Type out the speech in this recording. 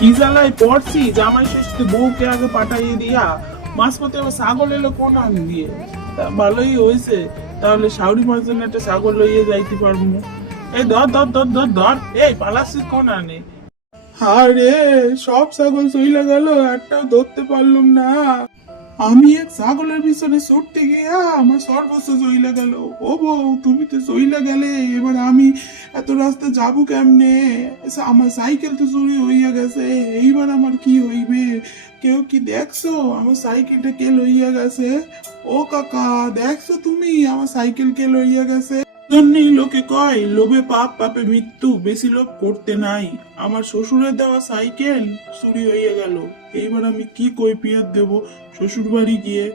কি পড়ছি, জামাই ষষ্ঠী বউকে আগে পাঠাইয়ে দিয়া, মাঝপথে আবার ছাগল এলো কোন আন দিয়ে? তা ভালোই হয়েছে, তাহলে শাউরি মাছ জন্য একটা ছাগল লইয়ে যাইতে পারব। এই ধর ধর ধর ধর ধর, এই পালাসি কোন আনে? আরে সব ছাগল চইলা গেল, একটাও ধরতে পারলুম না। আমি এক ছাগলের পিছনে ছুটতে গিয়া আমার সর্বস্ব চইলা গেল। ও বউ, তুমি তো চইলা গেলে, এবার আমি এত রাস্তা যাব কেমনে? আমার সাইকেল তো চুরি হইয়া গেছে, এইবার আমার কি হইবে? কেউ কি দেখছ? আমার সাইকেলটা কে লইয়া গেছে? ও কাকা, দেখছ তুমি? আমার সাইকেল কে লইয়া গেছে? জন্যই লোকে কয়, লোভে পাপ, পাপে মৃত্যু, বেশি লোভ করতে নাই। আমার শ্বশুরের দেওয়া সাইকেল চুরি হইয়া গেল। এইবার আমি কি কৈফিয়ত দেব শ্বশুর বাড়ি গিয়ে?